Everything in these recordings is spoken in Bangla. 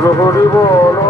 বলো হরি বলো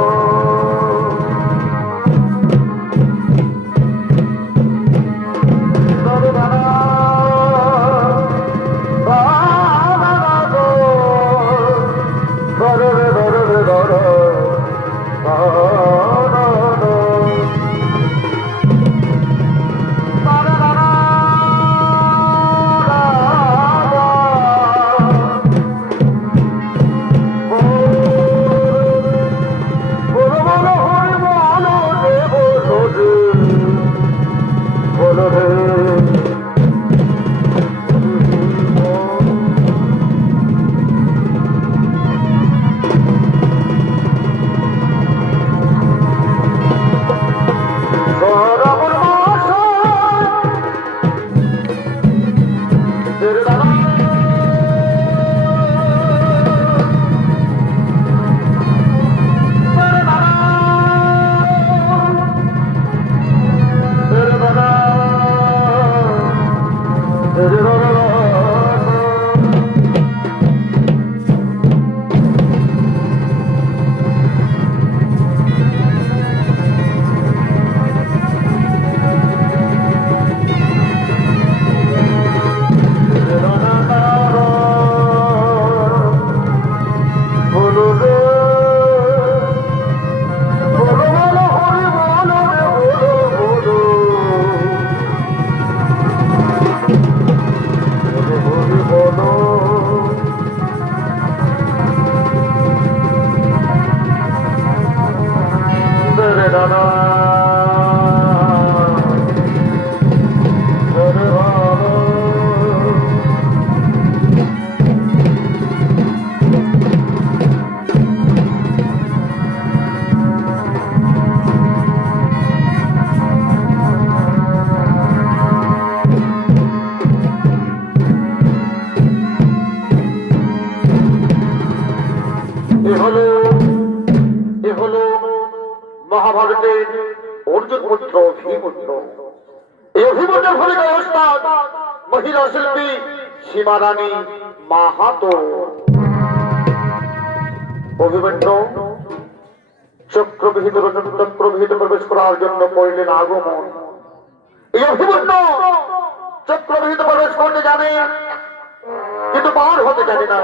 মহাভারতের অর্জুন পুত্র ভীমপুত্র। এই অভিমন্যুর ভূমিকায় ওস্তাদ মহিলা শিল্পী সীমা রানী মাহাতো। অভিমন্যু চক্রবিহিত চক্রবিহিত প্রবেশ করার জন্য করিলেন আগমন। এই অভিমন্যু চক্রবিহিত প্রবেশ করতে জানে, কিন্তু পার হতে জানে না।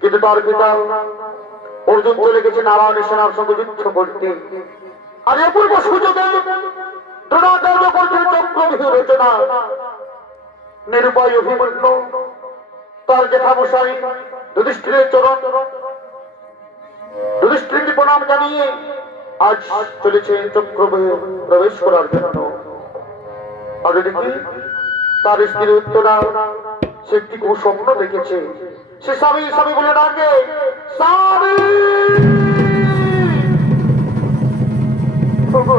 কিন্তু তার পিতা অর্জুন চলে গেছে নারায়ণের সেনার সঙ্গে যুদ্ধ করতে। আর অপূর্ব সুযোগে দ্রোণাচার্য করছেন চক্রবিহ রচনা। নিরুপায় অভিমন্যু তার জেঠামশাই যুধিষ্ঠিরের চরণ যুধিষ্ঠিরকে প্রণাম জানিয়ে আজ চলেছে চক্রবিহ প্রবেশ করার জন্য। আর এদিকে তার স্ত্রী উত্তরা সে একটি কুস্বপ্ন দেখেছে। সে স্বামী স্বামী বলে ডাকে, স্বামী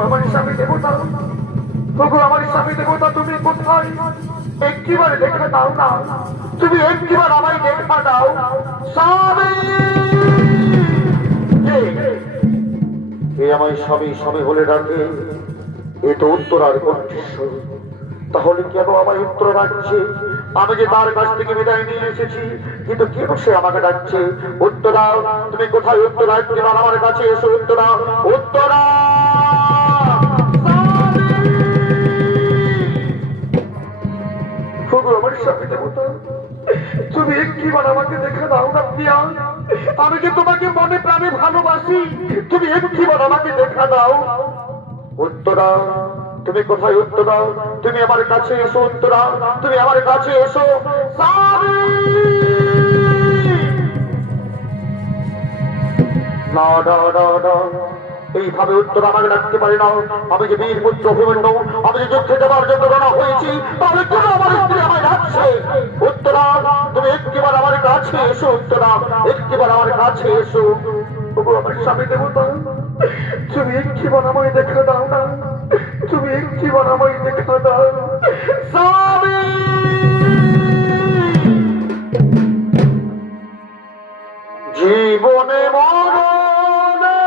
আমার স্বামী দেবতা, আমার স্বামী দেবতা, তুমি কোথায়? একটিবার দেখা দাও না, তুমি একটিবার আমায় দেখা দাও স্বামী। আমায় স্বামী স্বামী বলে ডাকে, এ তো উত্তরার কণ্ঠস্বর। তাহলে কেন আমায় উত্তর ডাকছে? আমি যে তার কাছ থেকে বিদায় নিয়ে এসেছি, কিন্তু কেন সে আমাকে ডাকছে? উত্তরা তুমি কোথায়? উত্তরা একবার আমার কাছে এসো। উত্তরা উত্তরা আমার স্বামী দেবতা, তুমি একটিবার আমাকে দেখা দাও না প্রিয়া। আমি যে তোমাকে মনে প্রাণে ভালোবাসি, তুমি একটিবার আমাকে দেখা দাও। উত্তরা তুমি কোথায়? উত্তরা তুমি আমার কাছে এসো। উত্তরা তুমি আমার কাছে এসো। না না না না, এইভাবে উত্তর আমাকে ডাকতে পারি না। আমি যে বীর পুত্র অভিমন্যু, আমি যে যুদ্ধে যাবার জন্য রওনা হয়েছি, তাহলে কেন আমার স্ত্রী আমায় ডাকছে? উত্তরা তুমি একটিবার আমার কাছে এসো। উত্তরা একটিবার আমার কাছে এসো। আমার স্বামী দেবতা, তুমি একটিবার আমায় দেখা দাও না, তুমি একটিবার আমায় দেখা দাও স্বামী। জীবনে মরণে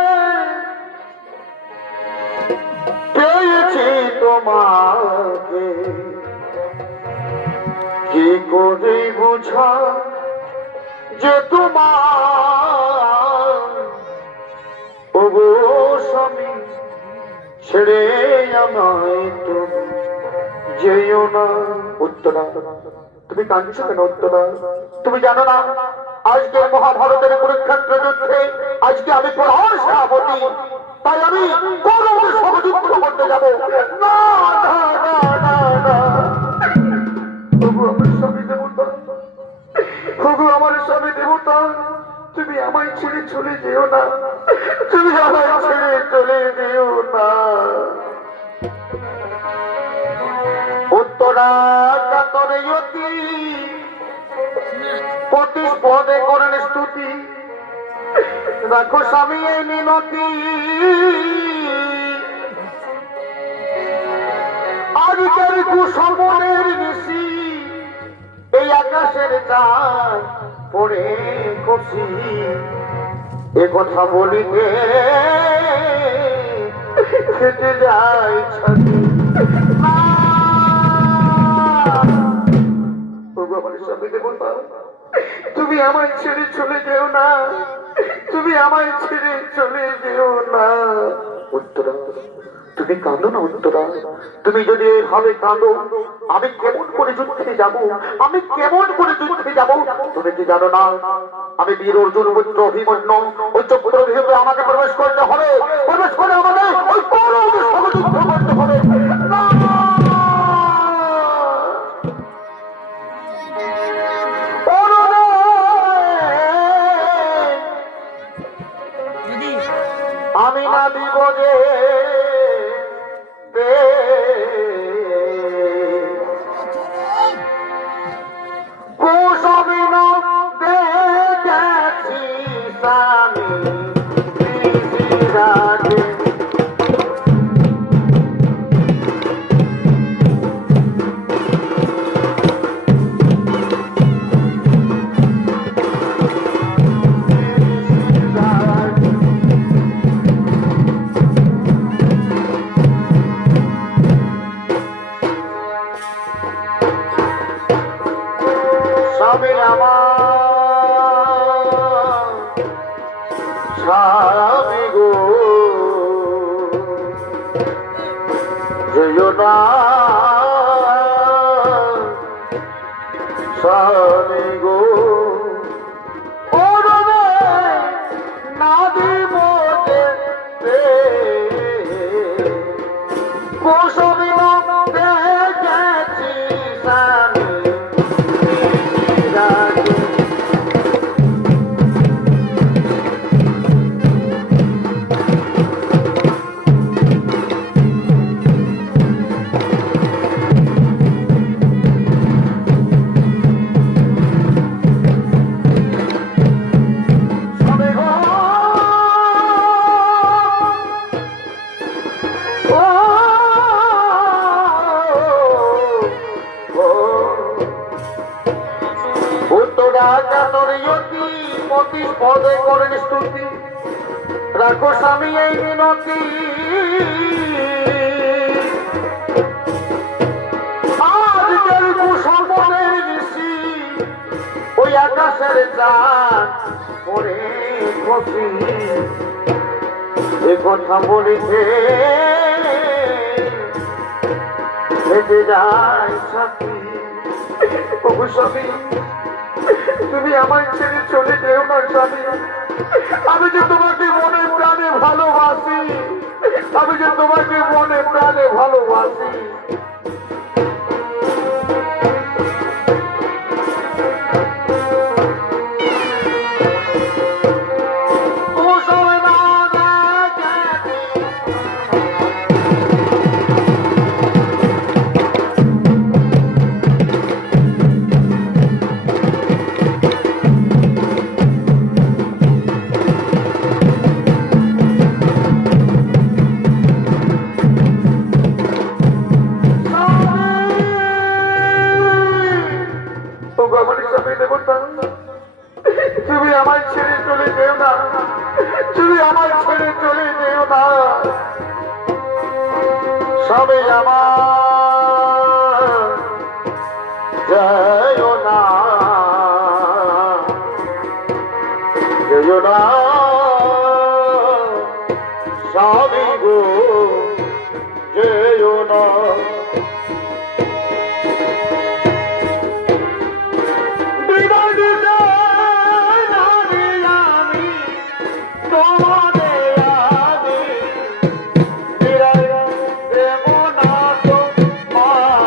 পেয়েছি তোমাকে, কি করে বুঝা যে তোমার নয় তুমি যেও না। উত্তরা, তুমি কাঁদছো কেন উত্তরা? তুমি জানো না আজকে মহাভারতের কুরুক্ষেত্র যুদ্ধে আজকে আমি প্রধান সেনাপতি, তাই আমি কৌরবের সঙ্গে যুদ্ধ করতে যাব না। না না না না, প্রভু আমার স্বামী দেবতা, প্রভু আমার স্বামী দেবতা, তুমি আমায় ছেড়ে চলে যেও না, তুমি আমায় ছেড়ে চলে যেও না। উত্তরা কাতরে অতি প্রতিস্পদে করেন স্তুতি, রাখো স্বামী এই মিনতি। আজকের কুসম্পদের নিশি এই আকাশের চাঁদ পড়ে খুশি, এ কথা বলিতে ফেটে যায় ছাতি। তুমি আমায় ছেড়ে চলে যেও না, তুমি আমায় ছেড়ে চলে যেও না। উত্তরা, তুমি কাঁদো না উত্তরা, তুমি যদি এভাবে কাঁদো আমি কেমন করে যুদ্ধে যাব, আমি কেমন করে যুদ্ধে যাব? তুমি কি জানো না আমি বীর অর্জুন পুত্র অভিমন্যু, ওই চক্রব্যূহে আমাকে প্রবেশ করতে হবে, প্রবেশ করে আমাদের ওই কৌরবদের সঙ্গে যুদ্ধ করতে হবে। না, আমি না দিব যে কুসবিন দেখেছি স্বামী রাজে। স্বামী আমার স্বামী গো যেও না, স্বামী গো না দিব কুসবিন দেখেছি স্বামী রাজে। পদে করেন স্তুতি, রাখো স্বামী এই মিনতি। আজকের কুসম্পদের নিশি ওই আকাশের চাঁদ পড়ে খুশি, এ কথা বলিতে ফেটে যায় ছাতি। প্রভু স্বামী, তুমি আমায় ছেড়ে চলে যেও না স্বামী, আমি যে তোমাকে মনে প্রাণে ভালোবাসি, আমি যে তোমাকে মনে প্রাণে ভালোবাসি। তুমি আমায় ছেড়ে চলে যেও না, তুমি আমায় ছেড়ে চলে যেও না। সবে আমার যেও না, যেও না স্বামী গো যেও না বিদায় দিতে জানি আমি তোমারে আমি বিদায় দেব না তোমার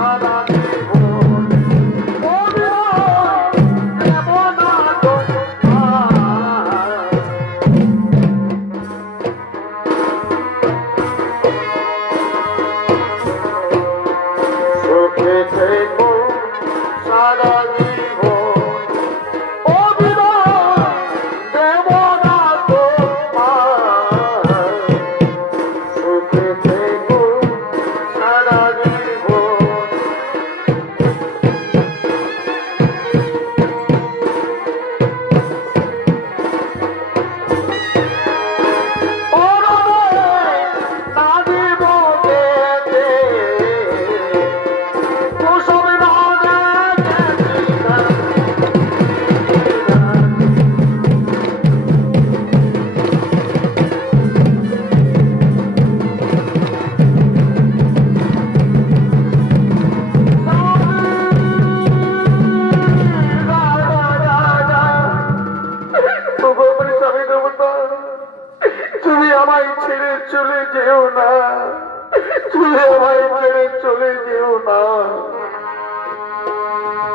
সারা জীবন ও বিদায় দেব না সুখে থেকো সারা জীবন ও বিদায় দেব না তোমার সুখে থেকো সারা জীবন তুমি আমায় ছেড়ে চলে যেও না তুমি আমায় ছেড়ে চলে যেও না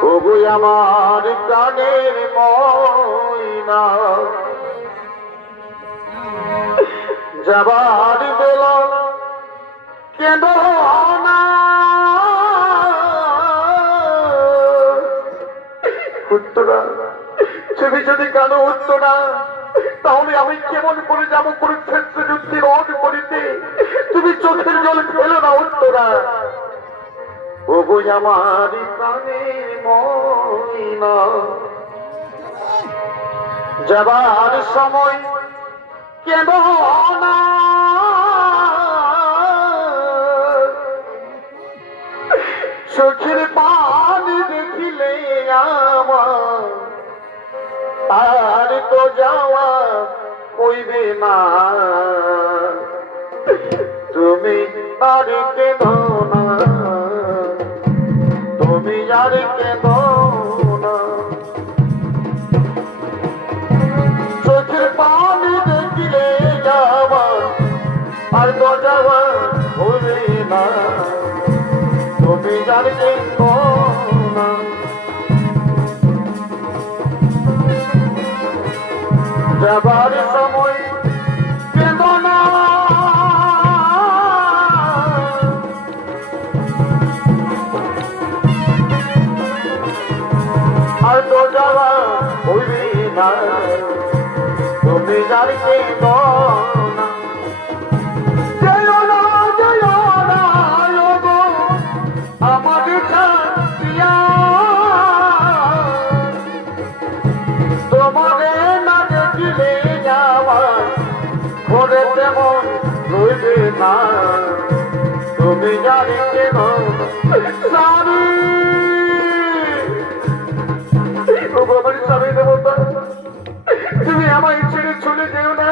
ওগো আমার প্রাণের ময়না যাবার বেলা কেন না উত্তরা তুমি যদি কেন উত্তরা তাহলে আমি কেমন করে যাবো কুরুক্ষেত্র যুদ্ধে রদ করিতে তুমি চোখের জল ফেলো না উত্তরা ওগো আমার প্রাণের ময়না যাবার সময় কেন না চোখের পানি দেখিলে আমার আর তো যাওয়া হইবে না তুমি আর কেন না তুমি আর কেন না চোখের পানি দেখিলে যাওয়া আর তো যাওয়া হইবে না তুমি আর কেন না যাবার সময় কেন না আর তো যাওয়া হইবে না তুমি জানি কেন না যেও না গো আমাকে ছাড়িয়া তোমারে না দেখিলে যাওয়া ঘরে তেমন রইবে না তুমি জানি কেন স্বামী স্বামী দেবতা তুমি আমায় ছেড়ে চলে যেও না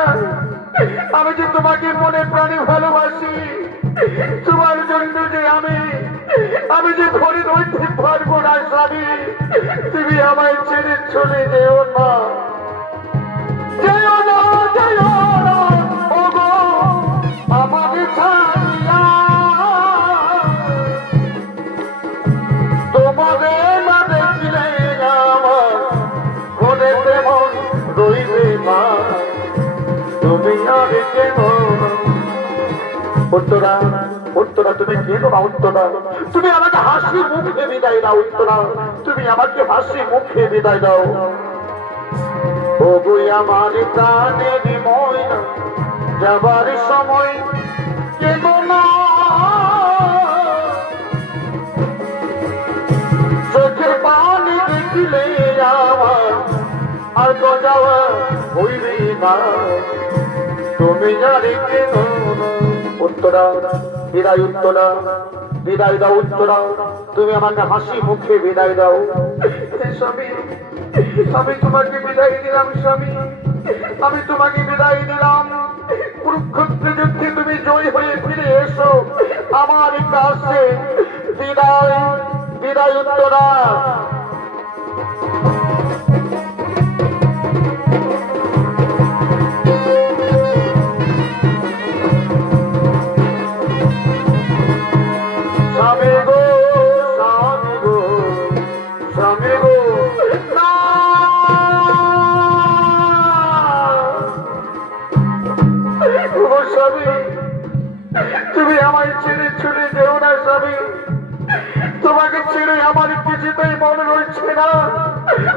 আমি যে তোমাকে মনে প্রাণে ভালোবাসি তোমার জন্য যে আমি যে ঘরে রইতে পারবো না স্বামী তুমি আমায় ছেড়ে চলে যেও না যেও না ওগো আমাকে ছাড়িয়া তোমাকে না দেখিলে আমার ঘরে তেমন রইবে না তুমি আর কেন উত্তরা উত্তরা তুমি কেন না উত্তরা তুমি আমাকে হাসি মুখে বিদায় দাও উত্তরা তুমি আমাকে হাসি মুখে বিদায় দাও ওগো আমার প্রাণের ময়না যাবার সময় কেন না চোখের পানি দেখিলে আমার আর তো যাওয়া হইবে না তুমি জানি কেন উত্তরা বিদায় উত্তরা বিদায় দাও উত্তরা তুমি আমাকে হাসি মুখে বিদায় দাও স্বামী আমি তোমাকে বিদায় দিলাম স্বামী আমি তোমাকে বিদায় দিলাম কুরুক্ষেত্র যুদ্ধে তুমি জয় হয়ে ফিরে এসো আমার কাছে। বিদায় বিদায় উত্তরা। স্বামী গো স্বামী গো স্বামী গো না ও স্বামী, তুমি আমায় ছেড়ে চলে যেও না স্বামী। তোমাকে ছেড়ে আমার কিছুতেই মনে হচ্ছে না।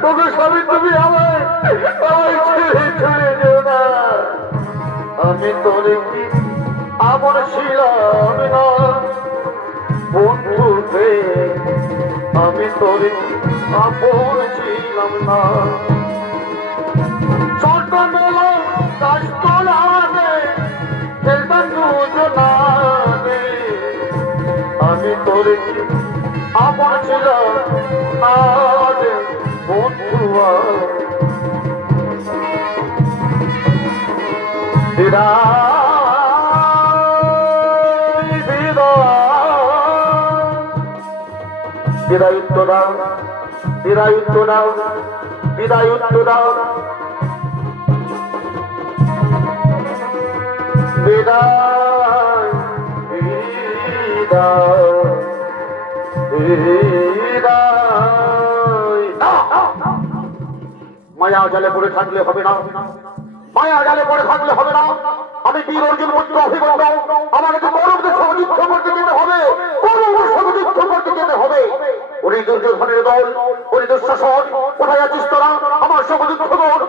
ওগো স্বামী, তুমি আমায় ছেড়ে চলে যেও না। আমি তোর কি আমার ছিলাম না বন্ধুতে, আমি তোর আপন ছিলাম না। ছোটবেলা গাছতলাতে খেলতাম দুজনাতে, আমি তোর আপন ছিলাম না রে বন্ধুয়া। বিদায় উত্তরা বিদায় উত্তরা বিদায় উত্তরা বিদায় বিদায় বিদায়। মায়া জালে পড়ে থাকলে হবে না, মায়া জালে পড়ে থাকলে হবে না। আমি বীর অর্জুন পুত্র অভিমন্যু, আমাকে গৌরবদের সঙ্গে যুদ্ধ করতে যেতে হবে, গৌরবের সঙ্গে যুদ্ধ করতে যেতে হবে। ওই দুর্যোধনের দল, ওই দুঃশাসন, কোথায় আছিস তোরা? আমার সঙ্গে যুদ্ধ কর।